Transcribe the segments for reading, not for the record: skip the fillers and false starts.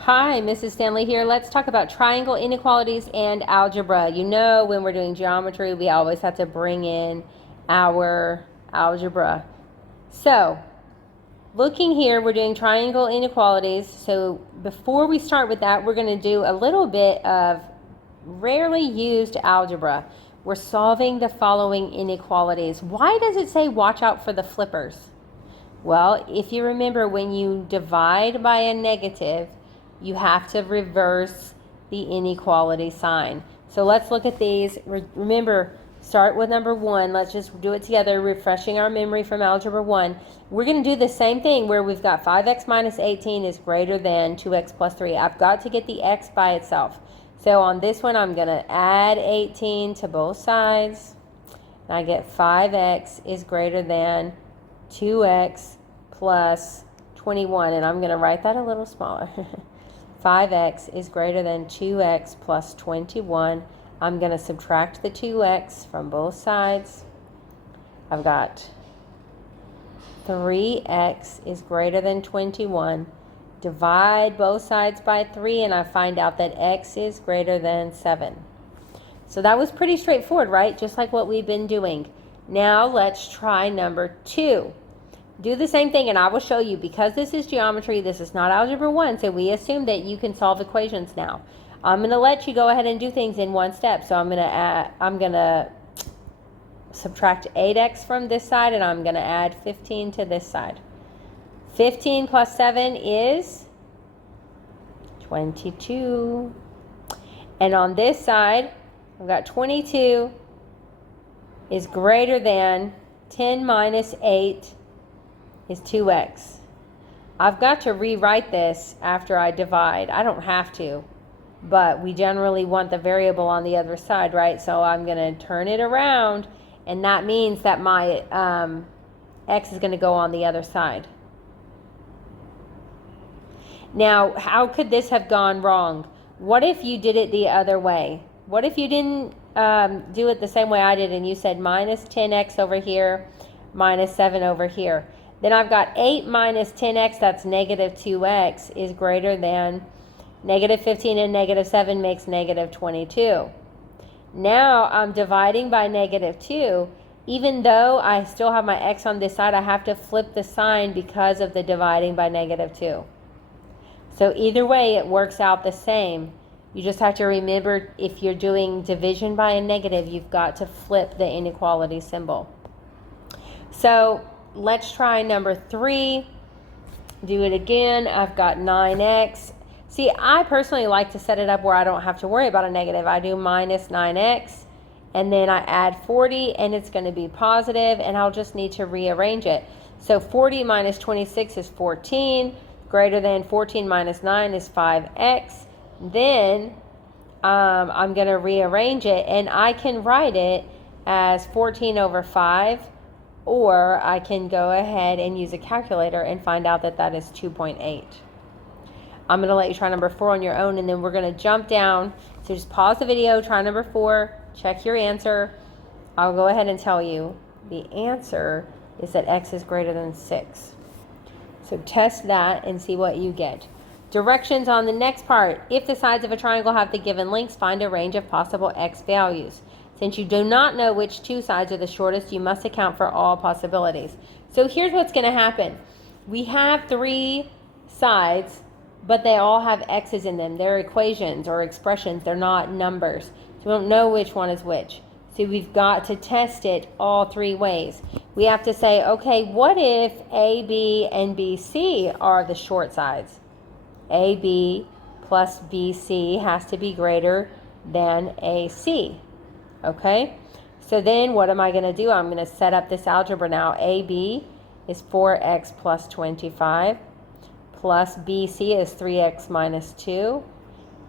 Hi, Mrs. Stanley here. Let's talk about triangle inequalities and algebra. You know, when we're doing geometry, we always have to bring in our algebra. So, looking here, we're doing triangle inequalities. So, before we start with that, we're going to do a little bit of rarely used algebra. We're solving the following inequalities. Why does it say watch out for the flippers? Well, if you remember, when you divide by a negative, you have to reverse the inequality sign. So let's look at these. Remember, start with number 1. Let's just do it together, refreshing our memory from Algebra 1. We're going to do the same thing where we've got 5x minus 18 is greater than 2x plus 3. I've got to get the x by itself. So on this one, I'm going to add 18 to both sides. And I get 5x is greater than 2x plus 21. And I'm going to write that a little smaller. 5x is greater than 2x plus 21. I'm going to subtract the 2x from both sides. I've got 3x is greater than 21. Divide both sides by 3, and I find out that x is greater than 7. So that was pretty straightforward, right? Just like what we've been doing. Now let's try number 2. Do the same thing, and I will show you, because this is geometry, this is not Algebra 1, so we assume that you can solve equations now. I'm going to let you go ahead and do things in one step. So I'm going to subtract 8x from this side, and I'm going to add 15 to this side. 15 plus 7 is 22. And on this side, I've got 22 is greater than 10 minus 8 is 2x. I've got to rewrite this after I divide. I don't have to, but we generally want the variable on the other side, right? So I'm going to turn it around, and that means that my x is going to go on the other side. Now, how could this have gone wrong? What if you did it the other way? What if you didn't do it the same way I did, and you said minus 10x over here, minus 7 over here? Then I've got 8 minus 10x, that's negative 2x, is greater than negative 15, and negative 7 makes negative 22. Now I'm dividing by negative 2. Even though I still have my x on this side, I have to flip the sign because of the dividing by negative 2. So either way, it works out the same. You just have to remember, if you're doing division by a negative, you've got to flip the inequality symbol. So let's try number 3. Do it again. I've got 9x. See, I personally like to set it up where I don't have to worry about a negative. I do minus 9x, and then I add 40, and it's going to be positive, and I'll just need to rearrange it. So 40 minus 26 is 14, greater than 14 minus 9 is 5x. Then I'm going to rearrange it, and I can write it as 14 over 5, or I can go ahead and use a calculator and find out that that is 2.8. I'm going to let you try number 4 on your own, and then we're going to jump down. So just pause the video, try number 4, check your answer. I'll go ahead and tell you the answer is that x is greater than 6. So test that and see what you get. Directions on the next part. If the sides of a triangle have the given lengths, find a range of possible x values. Since you do not know which two sides are the shortest, you must account for all possibilities. So here's what's going to happen. We have 3 sides, but they all have x's in them. They're equations or expressions. They're not numbers. So we don't know which one is which. So we've got to test it all 3 ways. We have to say, okay, what if AB and BC are the short sides? AB plus BC has to be greater than AC. Okay? So then what am I going to do? I'm going to set up this algebra now. AB is 4x plus 25 plus BC is 3x minus 2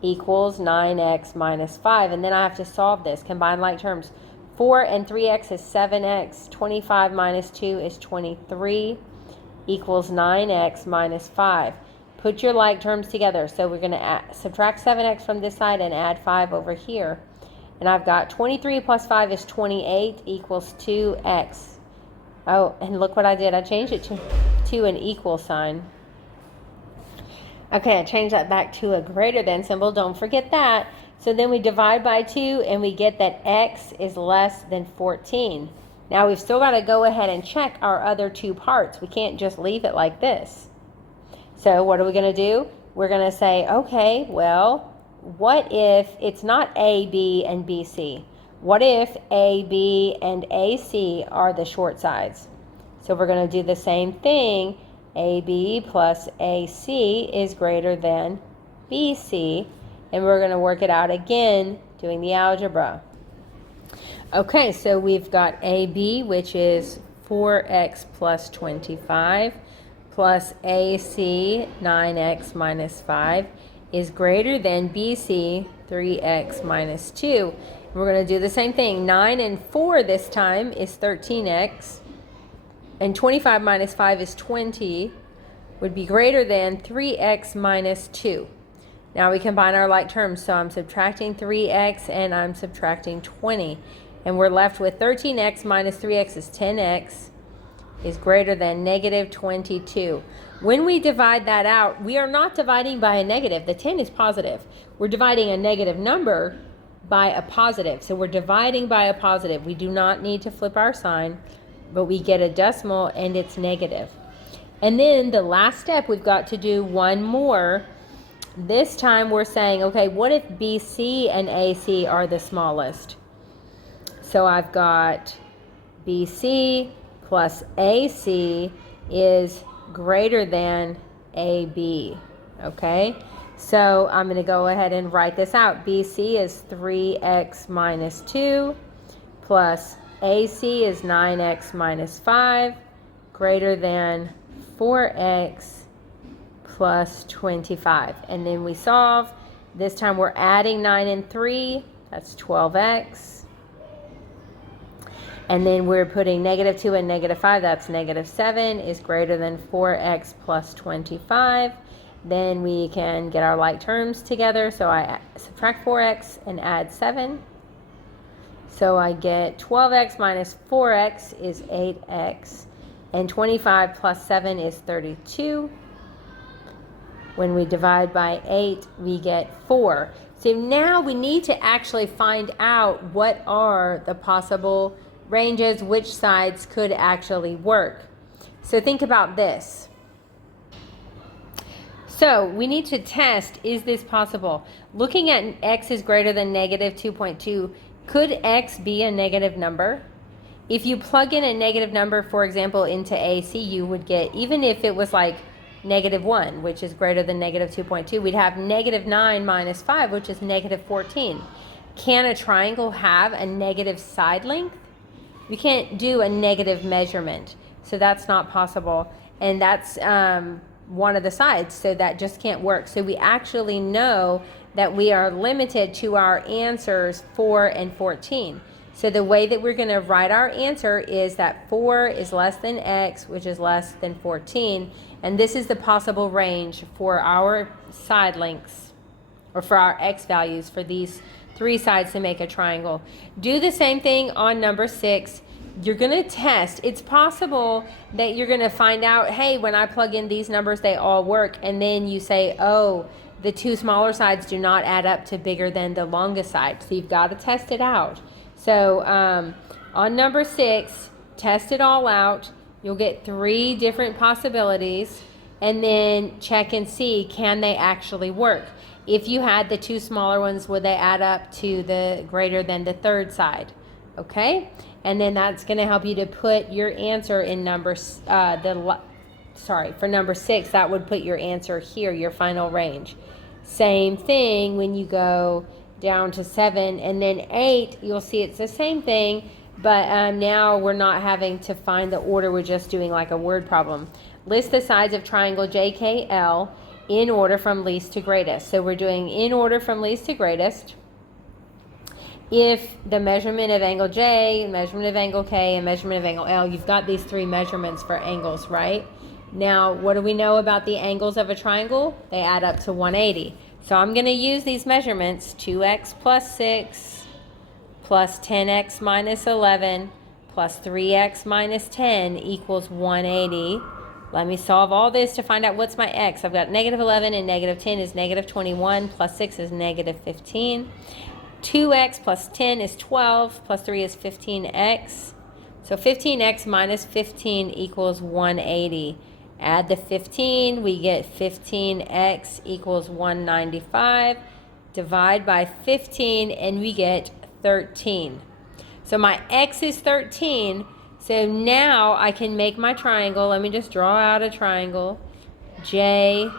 equals 9x minus 5. And then I have to solve this. Combine like terms. 4 and 3x is 7x. 25 minus 2 is 23 equals 9x minus 5. Put your like terms together. So we're going to subtract 7x from this side and add 5 over here. And I've got 23 plus 5 is 28 equals 2x. Oh, and look what I did. I changed it to an equal sign. Okay, I changed that back to a greater than symbol. Don't forget that. So then we divide by 2 and we get that x is less than 14. Now we've still got to go ahead and check our other two parts. We can't just leave it like this. So what are we going to do? We're going to say, okay, well, what if it's not AB and BC? What if AB and AC are the short sides? So we're going to do the same thing. AB plus AC is greater than BC. And we're going to work it out again doing the algebra. Okay, so we've got AB, which is 4x plus 25, plus AC, 9x minus 5, is greater than BC, 3x minus 2. And we're going to do the same thing. 9 and 4 this time is 13x, and 25 minus 5 is 20, would be greater than 3x minus 2. Now we combine our like terms, so I'm subtracting 3x and I'm subtracting 20. And we're left with 13x minus 3x is 10x is greater than negative 22. When we divide that out, we are not dividing by a negative. The 10 is positive. We're dividing a negative number by a positive. So we're dividing by a positive. We do not need to flip our sign, but we get a decimal and it's negative. And then the last step, we've got to do one more. This time we're saying, okay, what if BC and AC are the smallest? So I've got BC plus AC is greater than AB, okay? So I'm going to go ahead and write this out. BC is 3x minus 2 plus AC is 9x minus 5 greater than 4x plus 25. And then we solve. This time we're adding 9 and 3. That's 12x. And then we're putting negative 2 and negative 5. That's negative 7 is greater than 4x plus 25. Then we can get our like terms together. So I subtract 4x and add 7. So I get 12x minus 4x is 8x. And 25 plus 7 is 32. When we divide by 8, we get 4. So now we need to actually find out what are the possible ranges, which sides could actually work. So think about this. So we need to test, is this possible? Looking at x is greater than negative 2.2, could x be a negative number? If you plug in a negative number, for example, into AC, you would get, even if it was like negative 1, which is greater than negative 2.2, we'd have negative 9 minus 5, which is negative 14. Can a triangle have a negative side length? We can't do a negative measurement, so that's not possible. And that's one of the sides, so that just can't work. So we actually know that we are limited to our answers 4 and 14. So the way that we're going to write our answer is that 4 is less than x, which is less than 14. And this is the possible range for our side lengths, or for our x values for these three sides to make a triangle. Do the same thing on number 6. You're going to test. It's possible that you're going to find out, hey, when I plug in these numbers, they all work. And then you say, oh, the two smaller sides do not add up to bigger than the longest side. So you've got to test it out. So on number 6, test it all out. You'll get 3 different possibilities, and then check and see, can they actually work? If you had the 2 smaller ones, would they add up to the greater than the third side? Okay? And then that's going to help you to put your answer in number, for number 6, that would put your answer here, your final range. Same thing when you go down to 7 and then 8, you'll see it's the same thing, but now we're not having to find the order, we're just doing like a word problem. List the sides of triangle JKL in order from least to greatest. So we're doing in order from least to greatest. If the measurement of angle J, measurement of angle K, and measurement of angle L, you've got these 3 measurements for angles, right? Now, what do we know about the angles of a triangle? They add up to 180. So I'm going to use these measurements, 2x plus 6 plus 10x minus 11 plus 3x minus 10 equals 180. Let me solve all this to find out what's my x. I've got negative 11 and negative 10 is negative 21, plus 6 is negative 15. 2x plus 10 is 12, plus 3 is 15x. So 15x minus 15 equals 180. Add the 15, we get 15x equals 195. Divide by 15 and we get 13. So my x is 13. So now I can make my triangle. Let me just draw out a triangle. J,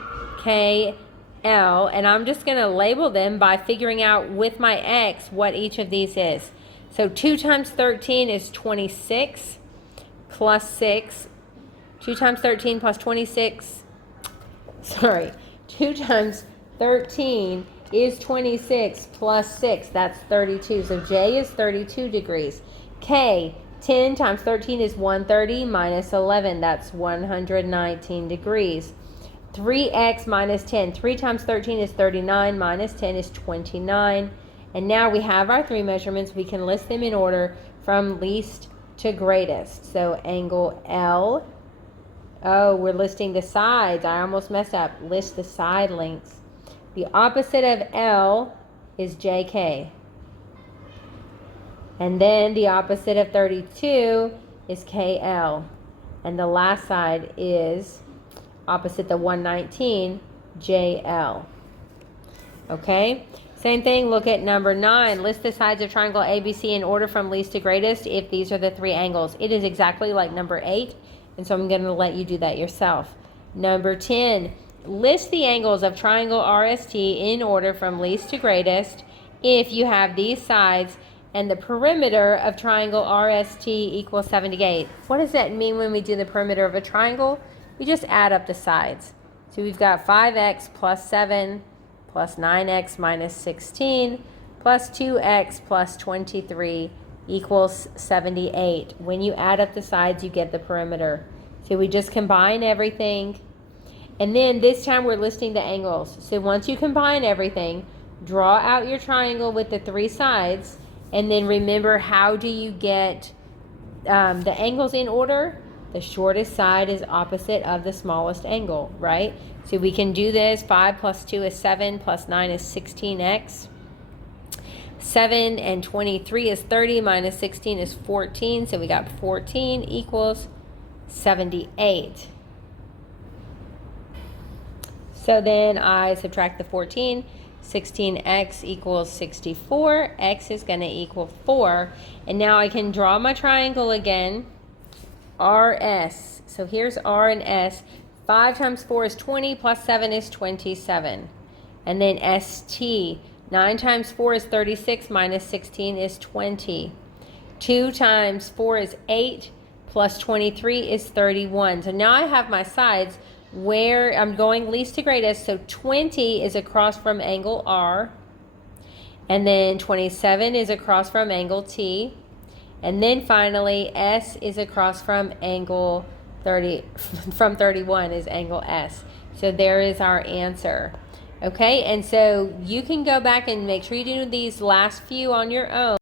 K, L. And I'm just going to label them by figuring out with my x what each of these is. So 2 times 13 is 26 plus 6. 2 times 13 plus 26. Sorry. 2 times 13 is 26 plus 6. That's 32. So J is 32 degrees. K, 10 times 13 is 130 minus 11. That's 119 degrees. 3x minus 10. 3 times 13 is 39 minus 10 is 29. And now we have our three measurements. We can list them in order from least to greatest. So angle L. Oh, we're listing the sides. I almost messed up. List the side lengths. The opposite of L is JK. And then the opposite of 32 is KL. And the last side is opposite the 119, JL. Okay? Same thing, look at number 9. List the sides of triangle ABC in order from least to greatest if these are the three angles. It is exactly like number 8, and so I'm going to let you do that yourself. Number 10, list the angles of triangle RST in order from least to greatest if you have these sides and the perimeter of triangle RST equals 78. What does that mean when we do the perimeter of a triangle? We just add up the sides. So we've got 5x plus 7 plus 9x minus 16 plus 2x plus 23 equals 78. When you add up the sides, you get the perimeter. So we just combine everything. And then this time we're listing the angles. So once you combine everything, draw out your triangle with the three sides. And then remember, how do you get the angles in order? The shortest side is opposite of the smallest angle, right? So we can do this. 5 plus 2 is 7, plus 9 is 16x. 7 and 23 is 30, minus 16 is 14. So we got 14 equals 78. So then I subtract the 14. 16x equals 64. X is going to equal 4. And now I can draw my triangle again. RS. So here's R and S. 5 times 4 is 20, plus 7 is 27. And then ST. 9 times 4 is 36, minus 16 is 20. 2 times 4 is 8, plus 23 is 31. So now I have my sides where I'm going least to greatest. So 20 is across from angle R. And then 27 is across from angle T. And then finally, S is across from angle 30, from 31 is angle S. So there is our answer. Okay, and so you can go back and make sure you do these last few on your own.